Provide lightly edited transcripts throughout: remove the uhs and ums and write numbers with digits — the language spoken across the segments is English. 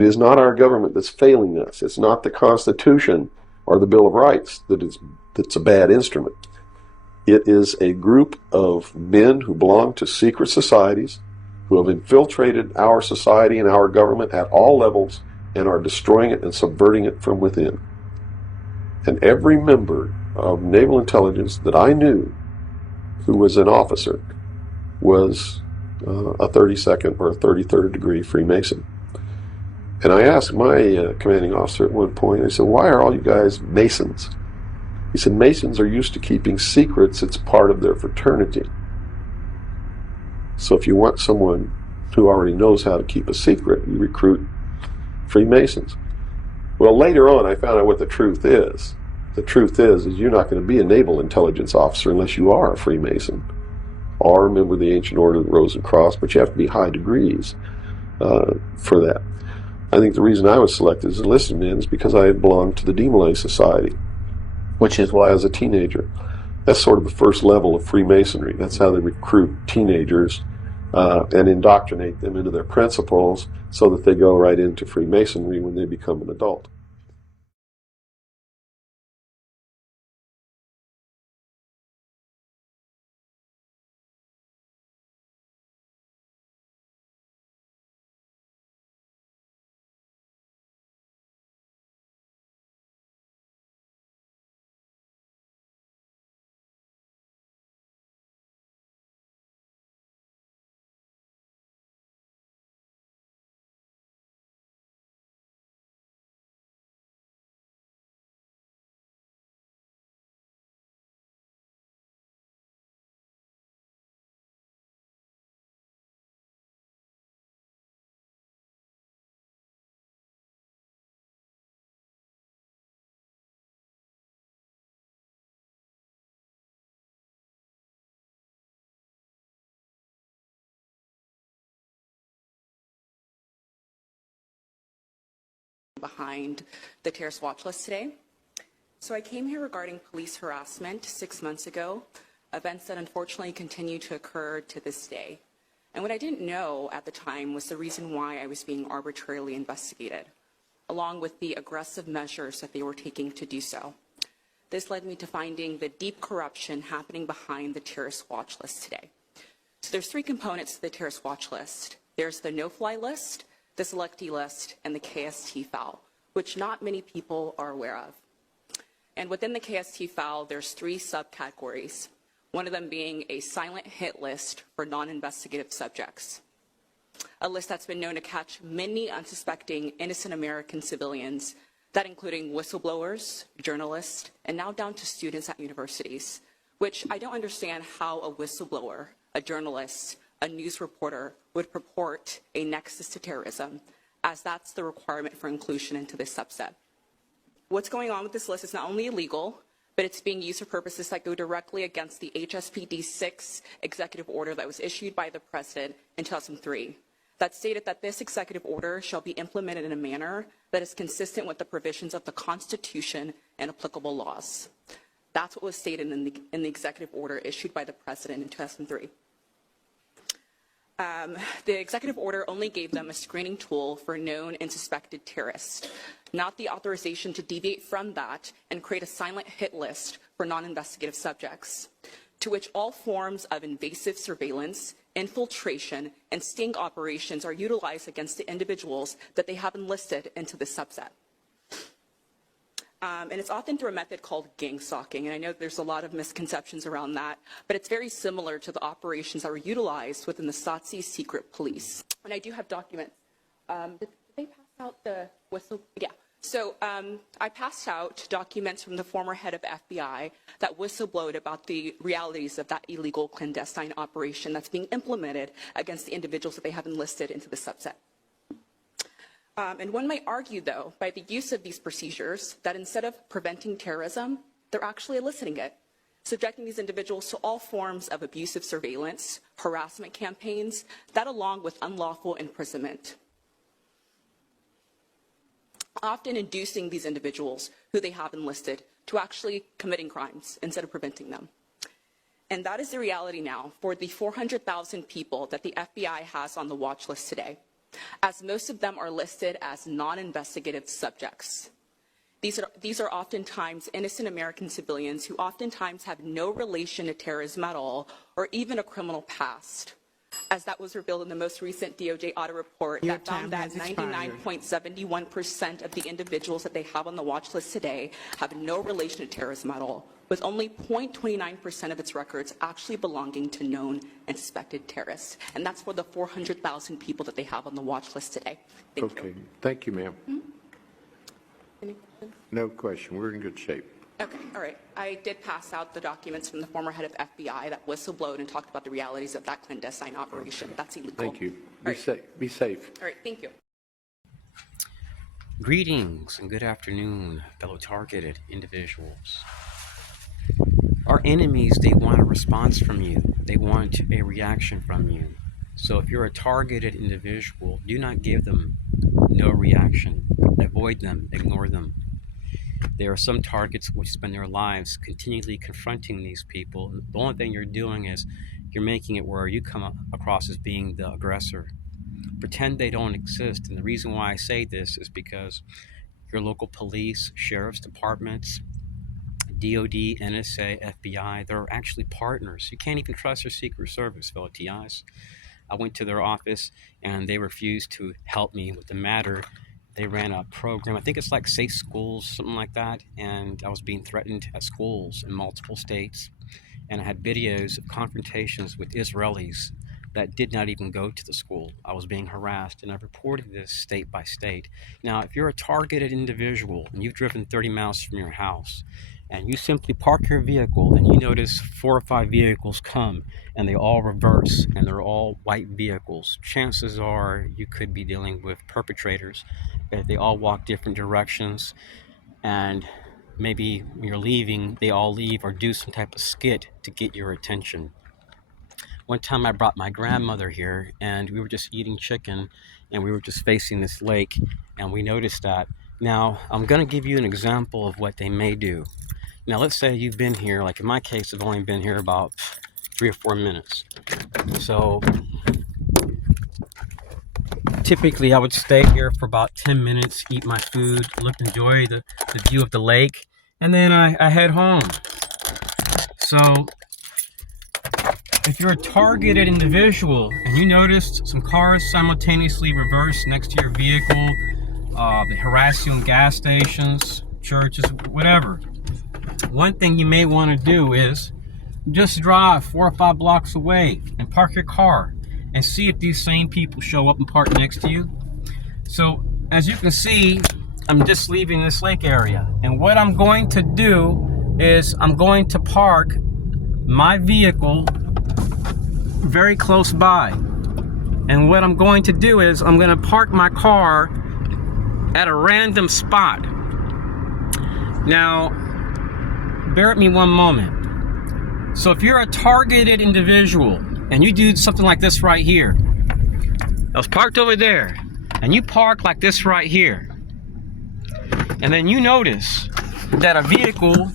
It is not our government that's failing us. It's not the Constitution or the Bill of Rights that's a bad instrument. It is a group of men who belong to secret societies, who have infiltrated our society and our government at all levels and are destroying it and subverting it from within. And every member of naval intelligence that I knew who was an officer was a 32nd or a 33rd degree Freemason. And I asked my commanding officer at one point, I said, why are all you guys Masons? He said, Masons are used to keeping secrets. It's part of their fraternity. So if you want someone who already knows how to keep a secret, you recruit Freemasons. Well, later on, I found out what the truth is. The truth is you're not going to be a naval intelligence officer unless you are a Freemason or a member of the Ancient Order of the Rose and Cross, but you have to be high degrees for that. I think the reason I was selected as a enlisted man is because I had belonged to the Demolay Society, which is why I was a teenager. That's sort of the first level of Freemasonry. That's how they recruit teenagers and indoctrinate them into their principles so that they go right into Freemasonry when they become an adult. Behind the terrorist watch list today. So I came here regarding police harassment 6 months ago, events that unfortunately continue to occur to this day. And what I didn't know at the time was the reason why I was being arbitrarily investigated, along with the aggressive measures that they were taking to do so. This led me to finding the deep corruption happening behind the terrorist watch list today. So there's three components to the terrorist watch list. There's the no-fly list, the selectee list, and the KST file, which not many people are aware of. And within the KST file, there's three subcategories, one of them being a silent hit list for non-investigative subjects, a list that's been known to catch many unsuspecting innocent American civilians, that including whistleblowers, journalists, and now down to students at universities, which I don't understand how a whistleblower, a journalist, a news reporter would purport a nexus to terrorism, as that's the requirement for inclusion into this subset. What's going on with this list is not only illegal, but it's being used for purposes that go directly against the HSPD 6 executive order that was issued by the president in 2003. That stated that this executive order shall be implemented in a manner that is consistent with the provisions of the Constitution and applicable laws. That's what was stated in the executive order issued by the president in 2003. The executive order only gave them a screening tool for known and suspected terrorists, not the authorization to deviate from that and create a silent hit list for non-investigative subjects, to which all forms of invasive surveillance, infiltration, and sting operations are utilized against the individuals that they have enlisted into this subset. And it's often through a method called gang stalking, and I know there's a lot of misconceptions around that, but it's very similar to the operations that were utilized within the Stasi secret police. And I do have documents. Did they pass out the whistle? Yeah. So I passed out documents from the former head of FBI that whistleblowed about the realities of that illegal clandestine operation that's being implemented against the individuals that they have enlisted into the subset. And one might argue, though, by the use of these procedures, that instead of preventing terrorism, they're actually eliciting it, subjecting these individuals to all forms of abusive surveillance, harassment campaigns, that along with unlawful imprisonment, often inducing these individuals who they have enlisted to actually committing crimes instead of preventing them. And that is the reality now for the 400,000 people that the FBI has on the watch list today. as most of them are listed as non-investigative subjects. These are oftentimes innocent American civilians who oftentimes have no relation to terrorism at all or even a criminal past, as that was revealed in the most recent DOJ audit report that found that 99.71% of the individuals that they have on the watch list today have no relation to terrorism at all, with only 0.29% of its records actually belonging to known and suspected terrorists. And that's for the 400,000 people that they have on the watch list today. Thank you. Thank you, ma'am. Any questions? No question. We're in good shape. Okay, all right. I did pass out the documents from the former head of FBI that whistleblowed and talked about the realities of that clandestine operation. Okay. That's illegal. Thank you. Be safe. All right, thank you. Greetings and good afternoon, fellow targeted individuals. Our enemies, they want a response from you. They want a reaction from you. So if you're a targeted individual, do not give them no reaction. Avoid them, ignore them. There are some targets which spend their lives continually confronting these people. The only thing you're doing is you're making it where you come across as being the aggressor. Pretend they don't exist. And the reason why I say this is because your local police, sheriff's departments, DOD, NSA, FBI, they're actually partners. You can't even trust their Secret Service, fellow TIs. I went to their office and they refused to help me with the matter. They ran a program, I think it's like Safe Schools, something like that, and I was being threatened at schools in multiple states. And I had videos of confrontations with Israelis that did not even go to the school. I was being harassed, and I've reported this state by state. Now, if you're a targeted individual and you've driven 30 miles from your house, and you simply park your vehicle and you notice 4 or 5 vehicles come and they all reverse and they're all white vehicles, chances are you could be dealing with perpetrators. If they all walk different directions and maybe when you're leaving, they all leave or do some type of skit to get your attention. One time I brought my grandmother here and we were just eating chicken and we were just facing this lake and we noticed that. Now, I'm going to give you an example of what they may do. Now, let's say you've been here, like in my case, I've only been here about 3 or 4 minutes. So typically I would stay here for about 10 minutes, eat my food, enjoy the view of the lake, and then I head home. So if you're a targeted individual and you noticed some cars simultaneously reverse next to your vehicle, they harass you in gas stations, churches, whatever. One thing you may want to do is just drive 4 or 5 blocks away and park your car and see if these same people show up and park next to you. So as you can see, I'm just leaving this lake area. And what I'm going to do is I'm going to park my vehicle very close by. And what I'm going to do is I'm going to park my car at a random spot. Now, bear with me one moment. So if you're a targeted individual and you do something like this right here, I was parked over there, and you park like this right here, and then you notice that a vehicle.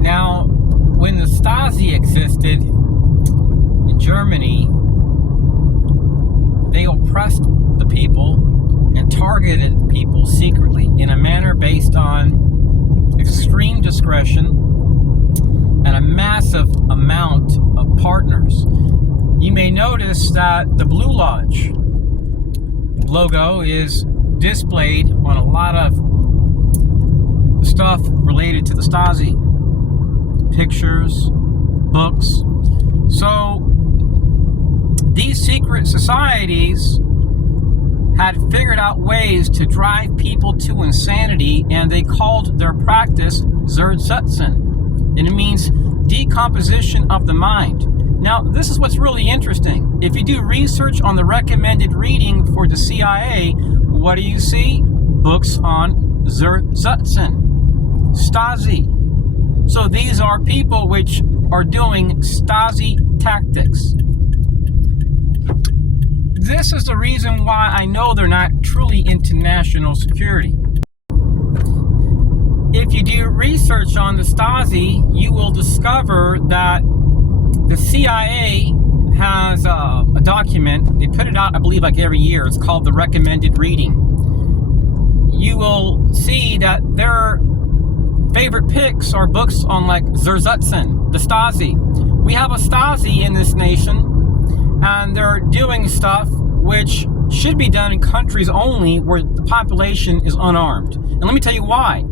Now, when the Stasi existed in Germany, they oppressed the people and targeted people secretly in a manner based on extreme discretion and a massive amount of partners. You may notice that the Blue Lodge logo is displayed on a lot of stuff related to the Stasi. Pictures, books. So these secret societies had figured out ways to drive people to insanity, and they called their practice Zersetzen, and it means decomposition of the mind. Now, this is what's really interesting. If you do research on the recommended reading for the CIA, what do you see? Books on Zersetzen, Stasi. So these are people which are doing Stasi tactics. This is the reason why I know they're not truly into national security. If you do research on the Stasi, you will discover that the CIA has a document. They put it out, I believe, like every year. It's called the recommended reading. You will see that their favorite picks are books on like Zerzutzen, the Stasi. We have a Stasi in this nation, and they're doing stuff which should be done in countries only where the population is unarmed. And let me tell you why.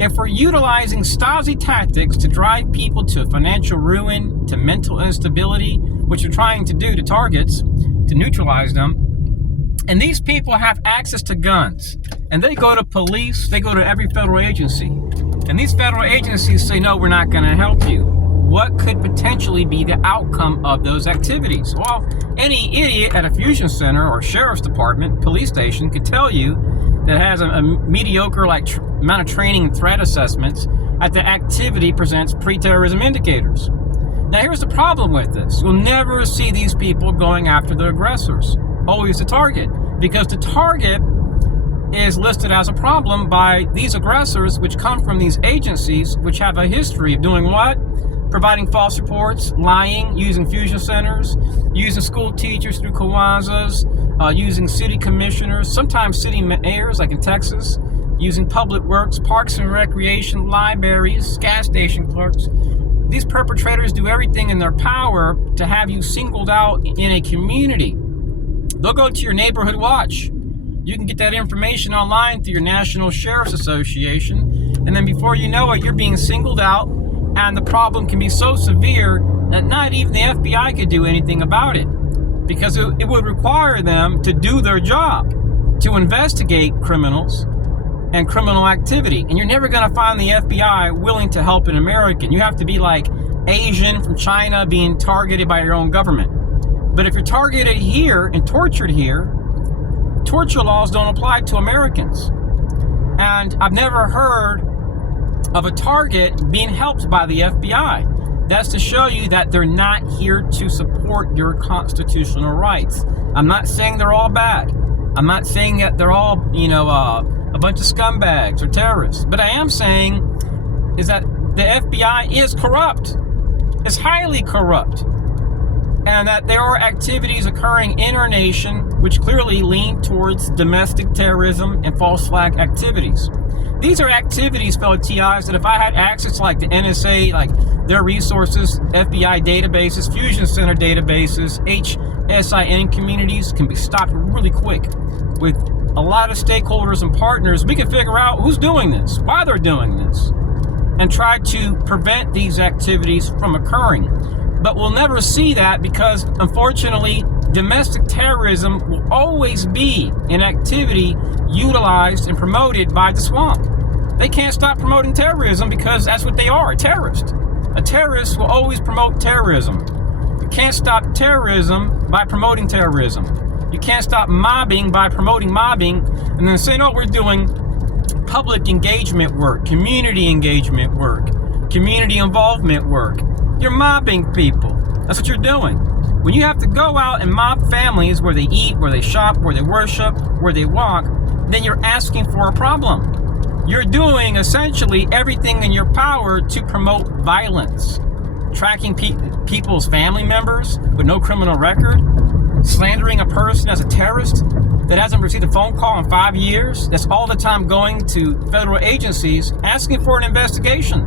If we're utilizing Stasi tactics to drive people to financial ruin, to mental instability, which we're trying to do to targets, to neutralize them, and these people have access to guns, and they go to police, they go to every federal agency, and these federal agencies say, no, we're not going to help you. What could potentially be the outcome of those activities? Well, any idiot at a fusion center or sheriff's department, police station, could tell you that has a mediocre amount of training and threat assessments that the activity presents pre-terrorism indicators. Now, here's the problem with this. You'll never see these people going after the aggressors. Always the target, because the target is listed as a problem by these aggressors, which come from these agencies, which have a history of doing what? Providing false reports, lying, using fusion centers, using school teachers through Kwanzas, using city commissioners, sometimes city mayors, like in Texas, using public works, parks and recreation, libraries, gas station clerks. These perpetrators do everything in their power to have you singled out in a community. They'll go to your neighborhood watch. You can get that information online through your National Sheriff's Association, and then before you know it, you're being singled out, and the problem can be so severe that not even the FBI could do anything about it, because it would require them to do their job, to investigate criminals and criminal activity. And you're never going to find the FBI willing to help an American. You have to be like Asian from China being targeted by your own government. But if you're targeted here and tortured here, torture laws don't apply to Americans. And I've never heard of a target being helped by the FBI. That's to show you that they're not here to support your constitutional rights. I'm not saying they're all bad. I'm not saying that they're all, a bunch of scumbags or terrorists. But I am saying is that the FBI is corrupt. It's highly corrupt. And that there are activities occurring in our nation which clearly lean towards domestic terrorism and false flag activities. These are activities, fellow TIs, that if I had access to like the NSA, like their resources, FBI databases, fusion center databases, HSIN communities can be stopped really quick. With a lot of stakeholders and partners, we can figure out who's doing this, why they're doing this, and try to prevent these activities from occurring. But we'll never see that because, unfortunately, domestic terrorism will always be an activity utilized and promoted by the swamp. They can't stop promoting terrorism because that's what they are, a terrorist. A terrorist will always promote terrorism. You can't stop terrorism by promoting terrorism. You can't stop mobbing by promoting mobbing and then say, no, we're doing public engagement work, community engagement work, community involvement work. You're mobbing people. That's what you're doing. When you have to go out and mob families where they eat, where they shop, where they worship, where they walk, then you're asking for a problem. You're doing essentially everything in your power to promote violence. Tracking people's family members with no criminal record, slandering a person as a terrorist that hasn't received a phone call in 5 years, that's all the time going to federal agencies asking for an investigation.